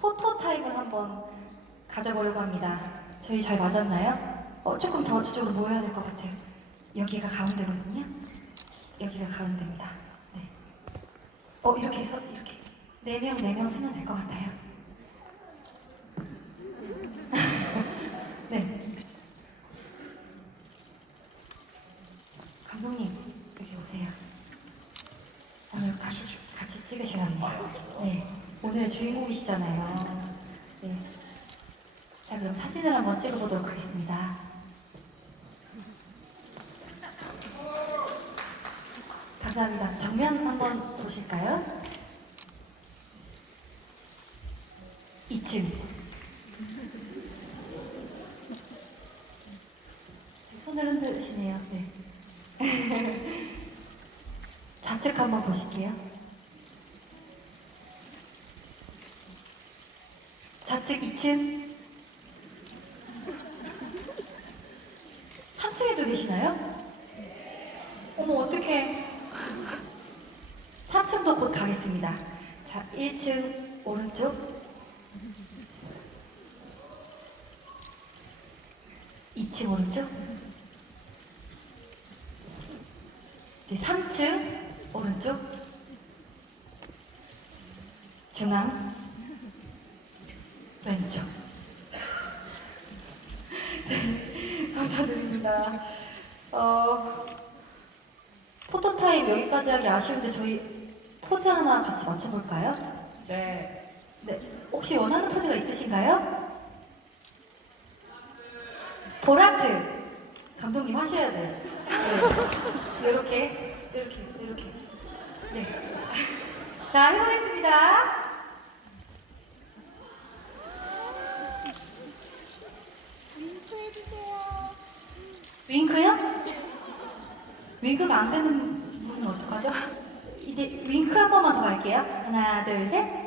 포토 타임을 한번 가져보려고 합니다. 저희 잘 맞았나요? 어, 조금 더 저쪽으로 모여야 될 것 같아요. 여기가 가운데거든요. 여기가 가운데입니다. 네. 어, 이렇게 해서 이렇게 네 명, 네명 쓰면 될 것 같아요. 네. 감독님, 여기 오세요. 오늘 같이, 같이 찍으셔야 해요. 네. 오늘 주인공이시잖아요. 네. 자, 그럼 사진을 한번 찍어보도록 하겠습니다. 감사합니다. 정면 한번 보실까요? 2층. 손을 흔드시네요. 네. 좌측 한번 보실게요. 좌측 2층. 3층에도 계시나요? 어머, 어떡해. 3층도 곧 가겠습니다. 자, 1층 오른쪽. 2층 오른쪽. 이제 3층 오른쪽. 중앙. 왼쪽. 네, 감사드립니다. 어, 포토타임 여기까지 하기 아쉬운데 저희 포즈 하나 같이 맞춰볼까요? 네. 네. 혹시 원하는 포즈가 있으신가요? 보라트! 감독님 하셔야 돼요. 네. 이렇게, 이렇게, 이렇게. 네. 자, 해보겠습니다. 윙크 해주세요. 윙크요? 윙크가 안 되는 분은 어떡하죠? 이제 윙크 한 번만 더 할게요. 하나, 둘, 셋.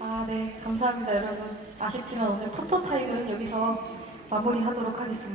아, 네. 감사합니다, 여러분. 아쉽지만 오늘 포토타임은 여기서 마무리하도록 하겠습니다.